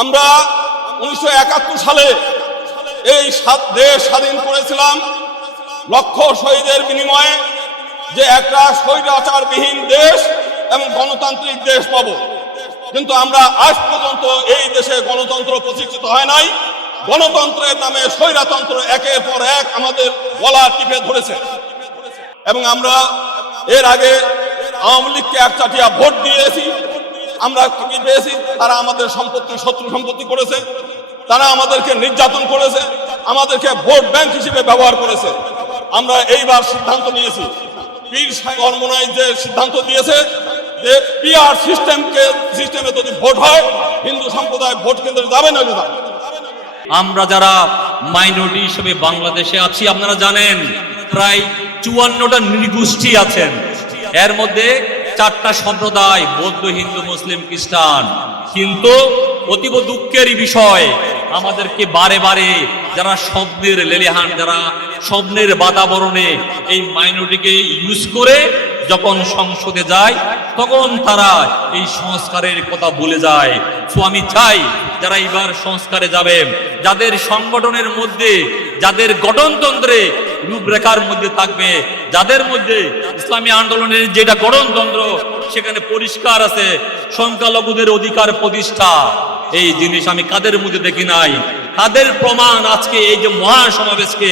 আমরা উনিশশো একাত্তর সালে এই দেশ স্বাধীন করেছিলাম। লক্ষ শহীদের বিনিময়ে যে একটা স্বৈরাচারবিহীন দেশ এবং গণতান্ত্রিক দেশ পাব। কিন্তু আমরা আজ পর্যন্ত এই দেশে গণতন্ত্র প্রতিষ্ঠিত হয় নাই। গণতন্ত্রের নামে স্বৈরাতন্ত্র একের পর এক আমাদের গলা টিপে ধরেছে। এবং আমরা এর আগে আওয়ামী লীগকে এক চাটিয়া ভোট দিয়েছি। আমরা কি পেয়েছি, তারা আমাদের সম্পত্তি, শত্রু সম্পত্তি করেছে, তারা আমাদেরকে নির্যাতন করেছে, আমাদেরকে ভোট ব্যাংক হিসেবে ব্যবহার করেছে। আমরা এইবার সিদ্ধান্ত নিয়েছি, পীর কর্মনায় যে সিদ্ধান্ত দিয়েছে যে পিআর সিস্টেমকে সিস্টেমে যদি ভোট হয়, হিন্দু সম্প্রদায় ভোট কেন্দ্রে যাবে না যাবে আমরা যারা মাইনরিটি হিসেবে বাংলাদেশে আছি, আপনারা জানেন, প্রায় চুয়ান্নটা নৃগোষ্ঠী আছেন। এর মধ্যে চারটা সম্প্রদায়, বৌদ্ধ, হিন্দু, মুসলিম, খ্রিস্টান। কিন্তু অতীব দুঃখেরই বিষয়, আমাদেরকে বারে বারে যারা স্বপ্নের লেলেহান, যারা স্বপ্নের বাতাবরণে এই মাইনরিটিকে ইউজ করে যখন সংসদে যায়, তখন তারা এই সংস্কারের কথা ভুলে যায়। তো আমি চাই, যারা এবার সংস্কারে যাবেন যাদের সংগঠনের মধ্যে যাদের গঠনতন্ত্রে রূপরেখার মধ্যে থাকবে, যাদের মধ্যে ইসলামী আন্দোলনের যেটা গঠনতন্ত্র, সেখানে পরিষ্কার আছে, সংখ্যালঘুদের অধিকার প্রতিষ্ঠা। এই জিনিস আমি কাদের মধ্যে দেখি নাই? তাদের প্রমাণ আজকে এই যে মহাসমাবেশকে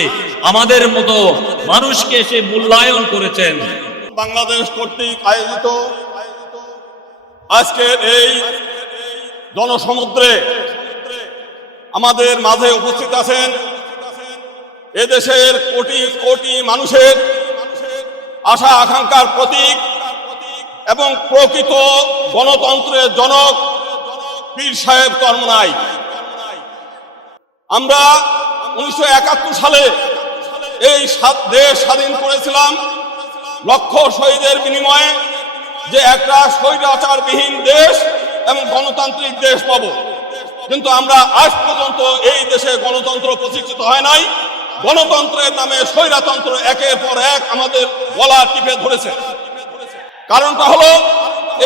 আমাদের মতো মানুষকে সে মূল্যায়ন করেছেন? বাংলাদেশ কর্তৃক আয়োজিত আজকের এই জনসমুদ্রে আমাদের মাঝে উপস্থিত আছেন এদেশের কোটি কোটি মানুষের আশা, আকাঙ্ক্ষার প্রতীক এবং প্রকৃত গণতন্ত্রের জনক পীর সাহেব চরমনাই আমরা উনিশশো একাত্তর সালে এই দেশ স্বাধীন করেছিলাম। লক্ষ শহীদের বিনিময়ে যে একটা স্বৈরাচারবিহীন দেশ এবং গণতান্ত্রিক দেশ পাব। কিন্তু আমরা আজ পর্যন্ত এই দেশে গণতন্ত্র প্রতিষ্ঠিত হয় নাই। গণতন্ত্রের নামে স্বৈরাতন্ত্র একের পর এক আমাদের গলা টিপে ধরেছে। কারণটা হলো,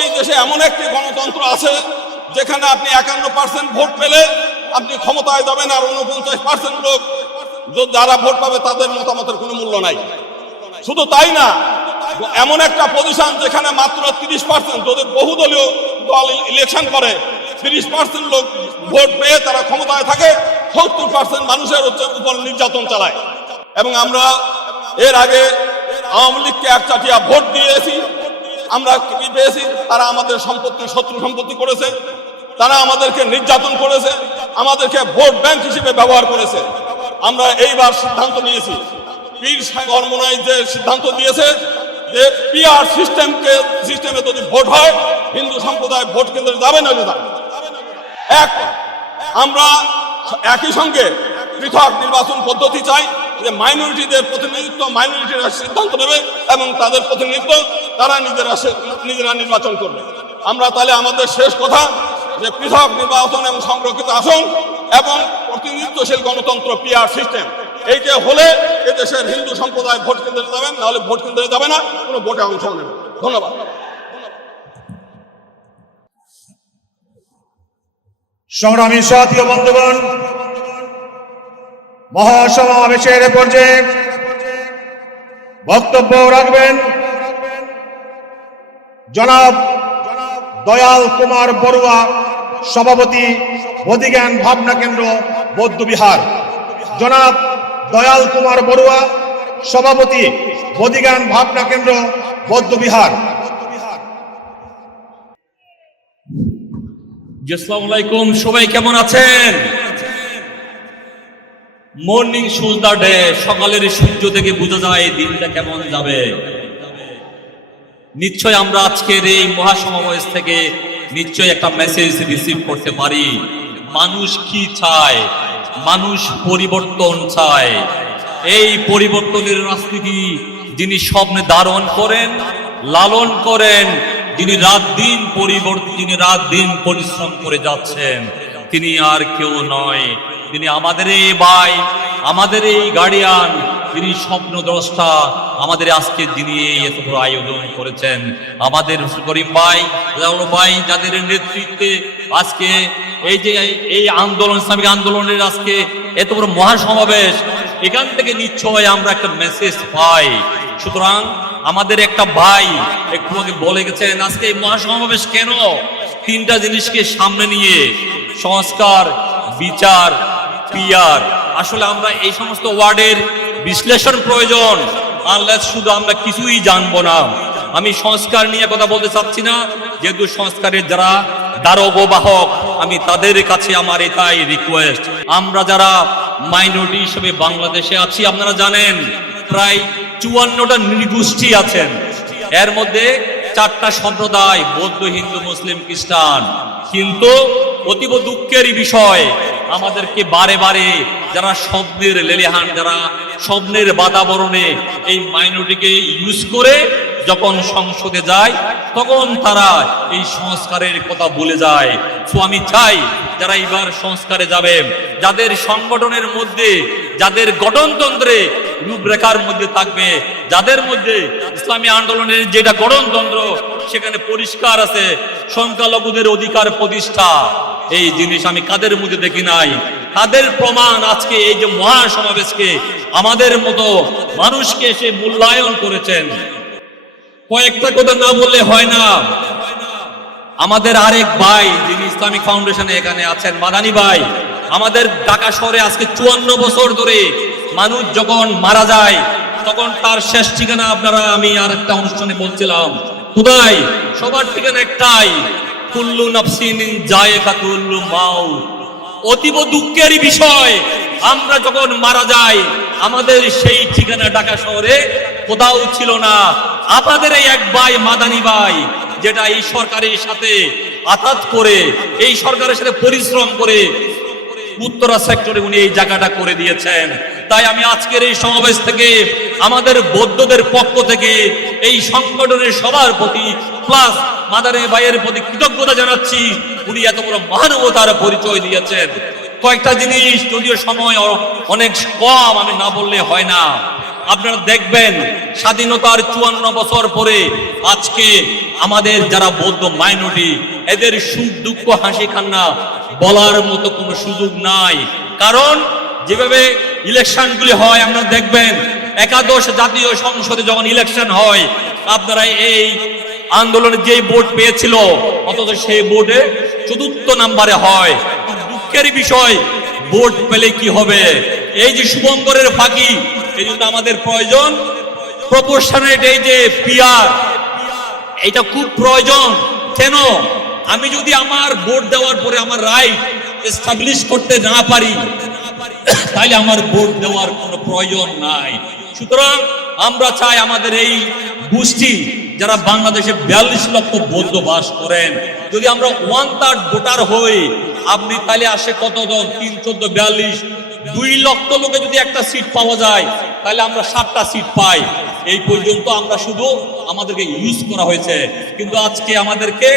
এই দেশে এমন একটি গণতন্ত্র আছে, যেখানে আপনি একান্ন পার্সেন্ট ভোট পেলে আপনি ক্ষমতায় যাবেন আর উনপঞ্চাশ পার্সেন্ট লোক যারা ভোট পাবে তাদের মতামতের কোনো মূল্য নাই। শুধু তাই না, এমন একটা পজিশন যেখানে মাত্র তিরিশ পার্সেন্ট যদি বহুদলীয় দল ইলেকশন করে তিরিশ পার্সেন্ট লোক ভোট পেয়ে তারা ক্ষমতায় থাকে, সত্তর পার্সেন্ট মানুষের উপর নির্যাতন চালায় এবং আমরা এর আগে আওয়ামী লীগকে এক ভোট দিয়েছি, আমরা পেয়েছি, তারা আমাদের সম্পত্তি, শত্রু সম্পত্তি করেছে, তারা আমাদেরকে নির্যাতন করেছে, আমাদেরকে ভোট ব্যাংক হিসেবে ব্যবহার করেছে আমরা এইবার সিদ্ধান্ত নিয়েছি, পীর কর্মনায় যে সিদ্ধান্ত দিয়েছে যে পিআর সিস্টেমকে সিস্টেমে যদি ভোট হয়, হিন্দু সম্প্রদায় ভোট কেন্দ্রে যাবে না যাবে। এক, আমরা একই সঙ্গে পৃথক নির্বাচন পদ্ধতি চাই যে মাইনরিটিদের প্রতিনিধিত্ব, মাইনরিটিরা সিদ্ধান্ত নেবে এবং তাদের প্রতিনিধিত্ব তারা নিজেরা নিজেরা নির্বাচন করবে। আমরা তাহলে আমাদের শেষ কথা যে পৃথক নির্বাচন এবং সংরক্ষিত আসন এবং প্রতিনিধিত্বশীল গণতন্ত্র পিআর সিস্টেম। এইটা হলে এদেশের হিন্দু সম্প্রদায় ভোট কেন্দ্রে যাবেন, নাহলে ভোট কেন্দ্রে যাবে না, কোনো ভোটে অংশ নেবে ধন্যবাদ। সংগ্রামী সাথী ও বন্ধুগণ, মহাসমাবেশের পর্যায়ে বক্তব্য রাখবেন জনাব দয়াল কুমার বড়ুয়া, সভাপতি বোধিজ্ঞান ভাবনা কেন্দ্র, বৌদ্ধবিহার। জনাব দয়াল কুমার বড়ুয়া, সভাপতি বোধিজ্ঞান ভাবনা কেন্দ্র, বৌদ্ধবিহার। সবাই কেমন আছেন? মর্নিং শুজ ডে সকালের সূর্য থেকে বোঝা যায় দিনটা কেমন যাবে। নিশ্চয় আমরা আজকের এই মহাসমাবেশ থেকে নিশ্চয় একটা মেসেজ রিসিভ করতে পারি। মানুষ কি চায়? মানুষ পরিবর্তন চায়। এই পরিবর্তনের রাজনীতি যিনি স্বপ্নে ধারণ করেন, লালন করেন যিনি রাত দিন পরিবর্তন যিনি রাত দিন পরিশ্রম করে যাচ্ছেন, তিনি আর কেউ নয়। তিনি আমাদের এই ভাই, আমাদের এই গার্ডিয়ান তিনি স্বপ্ন দ্রষ্টা আমাদের আজকে যিনি এত বড় আয়োজন করেছেন, আমাদের করিম ভাই ভাই, যাদের নেতৃত্বে আজকে এই যে এই আন্দোলন, ইসলামিক আন্দোলনের আজকে এত বড় মহাসমাবেশ, এখান থেকে নিশ্চয় আমরা একটা মেসেজ পাই। সুতরাং আমাদের একটা ভাই একটু আগে বলে গেছেন, আজকে এই মহাসমাবেশ কেন? তিনটা জিনিসকে সামনে নিয়ে সংস্কার, বিচার পিয়ার আসলে আমরা এই সমস্ত ওয়ার্ডের বিশ্লেষণ প্রয়োজন আনলেস শুধু আমরা কিছুই জানব না। আমি সংস্কার নিয়ে কথা বলতে চাচ্ছি না, যেহেতু সংস্কারের যারা দ্বারক বাহক, আমি তাদের কাছে আমার এটাই রিকোয়েস্ট আমরা যারা মাইনরিটি হিসেবে বাংলাদেশে আছি, আপনারা জানেন, প্রায় চুয়ান্নটা নৃগোষ্ঠী আছেন। এর মধ্যে চারটা সম্প্রদায়, বৌদ্ধ, হিন্দু, মুসলিম, খ্রিস্টান। কিন্তু অতীব দুঃখের বিষয়, আমাদেরকে বারে বারে যারা স্বপ্নের লেলেহান, যারা স্বপ্নের বাতাবরণে এই মাইনরিটিকে ইউজ করে যখন সংসদে যায়, তখন তারা এই সংস্কারের কথা বলে যায়। সো আমি চাই যারা এবার সংস্কারে যাবে, যাদের সংগঠনের মধ্যে, যাদের গঠনতন্ত্রে রূপরেখার মধ্যে থাকবে, যাদের মধ্যে ইসলামী আন্দোলনের যেটা গঠনতন্ত্র, সেখানে পরিষ্কার আছে, সংখ্যালঘুদের অধিকার প্রতিষ্ঠা। এই জিনিস আমি কাদের মধ্যে দেখি নাই? তাদের প্রমাণ আজকে এই যে মহাসমাবেশকে আমাদের মতো মানুষকে সে মূল্যায়ন করেছেন? কয়েকটা কথা না বললে হয় না। আমাদের আরেক ভাই, যিনি ইসলামিক ফাউন্ডেশনে এখানে আছেন, মাদানি ভাই, আমাদের ঢাকা শহরে আজকে চুয়ান্ন বছর ধরে মানুষ যখন মারা যায়, তখন তার শেষ ঠিকানা আপনারা, আমি আর একটা অনুষ্ঠানে বলছিলাম। খুদাই সবার ঠিকানা একটাই, কুল্লু নফসিন নাফসিন জায়েকাতুল মাউত। অতীব দুঃখেরই বিষয়, আমরা যখন মারা যাই আমাদের সেই ঠিকানা ঢাকা শহরে কোথাও ছিল না। আপনাদের এই এক ভাই, মাদানি ভাই, যেটা এই সরকারের সাথে আতাত করে, এই সরকারের সাথে পরিশ্রম করে উত্তরা সেক্টরে উনি এই জায়গাটা করে দিয়েছেন। তাই আমি আজকের এই সমাবেশ থেকে আমাদের বৌদ্ধদের পক্ষ থেকে এই সংগঠনের সবার প্রতি প্লাস মাদারে ভাইয়ের প্রতি কৃতজ্ঞতা জানাচ্ছি। উনি এত বড় মহানুভতার পরিচয় দিয়েছেন। কয়েকটা জিনিস? যদিও সময় অনেক কম, আমি না বললে হয় না। আপনারা দেখবেন, স্বাধীনতার চুয়ান্ন বছর পরে আজকে আমাদের যারা বৌদ্ধ মাইনরিটি, এদের সুখ দুঃখ, হাসি কান্না বলার মতো কোনো সুযোগ নাই। কারণ, যেভাবে ইলেকশনগুলি হয়, আপনারা দেখবেন, একাদশ জাতীয় সংসদে যখন ইলেকশন হয়, আপনারা এই আন্দোলনে যেই ভোট পেয়েছিল, অথচ সেই ভোটে চতুর্থ নাম্বারে হয়। দুঃখের বিষয়, ভোট পেলে কি হবে? এই যে শুভঙ্করের ফাঁকি, এই জন্য আমাদের প্রয়োজন। প্রপোর্শনেট এই যে পিয়ার এটা খুব প্রয়োজন। কেন? আমি যদি আমার ভোট দেওয়ার পরে আমার রাইট এস্টাবলিশ করতে না পারি, তাহলে আমার ভোট দেওয়ার কোনো প্রয়োজন নাই। সুতরাং আমরা চাই আমাদের এই গোষ্ঠী যারা বাংলাদেশে বিয়াল্লিশ লক্ষ বৌদ্ধ বাস করেন, যদি আমরা ওয়ান থার্ড ভোটার হই আপনি তাহলে আসে কত কতজন? তিন, চোদ্দ, বিয়াল্লিশ। দুই লক্ষ লোকে যদি একটা সিট পাওয়া যায়, তাহলে আমরা সাতটা সিট পাই। এই পর্যন্ত আমরা শুধু আমাদেরকে ইউজ করা হয়েছে। কিন্তু আজকে আমাদেরকে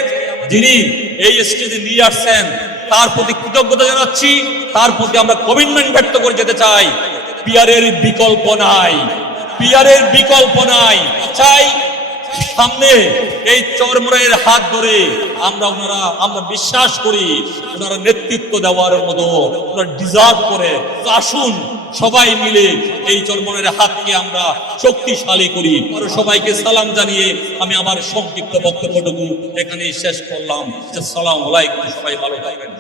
যিনি এই স্টেজে নিয়ে আসছেন, তার প্রতি কৃতজ্ঞতা জানাচ্ছি। তার প্রতি আমরা কমিটমেন্ট ব্যক্ত করে যেতে চাই। পিয়ারের বিকল্প নাই। পিয়ারের বিকল্প নাই। চাই সামনে এই চরমরের হাত ধরে আমরা ওনারা, আমরা বিশ্বাস করি ওনারা নেতৃত্ব দেওয়ার মতো, ওনারা ডিজার্ভ করে। আসুন সবাই মিলে এই চরমরের হাতকে আমরা শক্তিশালী করি। আরও সবাইকে সালাম জানিয়ে আমি আমার সংক্ষিপ্ত বক্তব্যটুকু এখানেই শেষ করলাম। সালাম আলাইকুম, সবাই ভালো থাকবেন।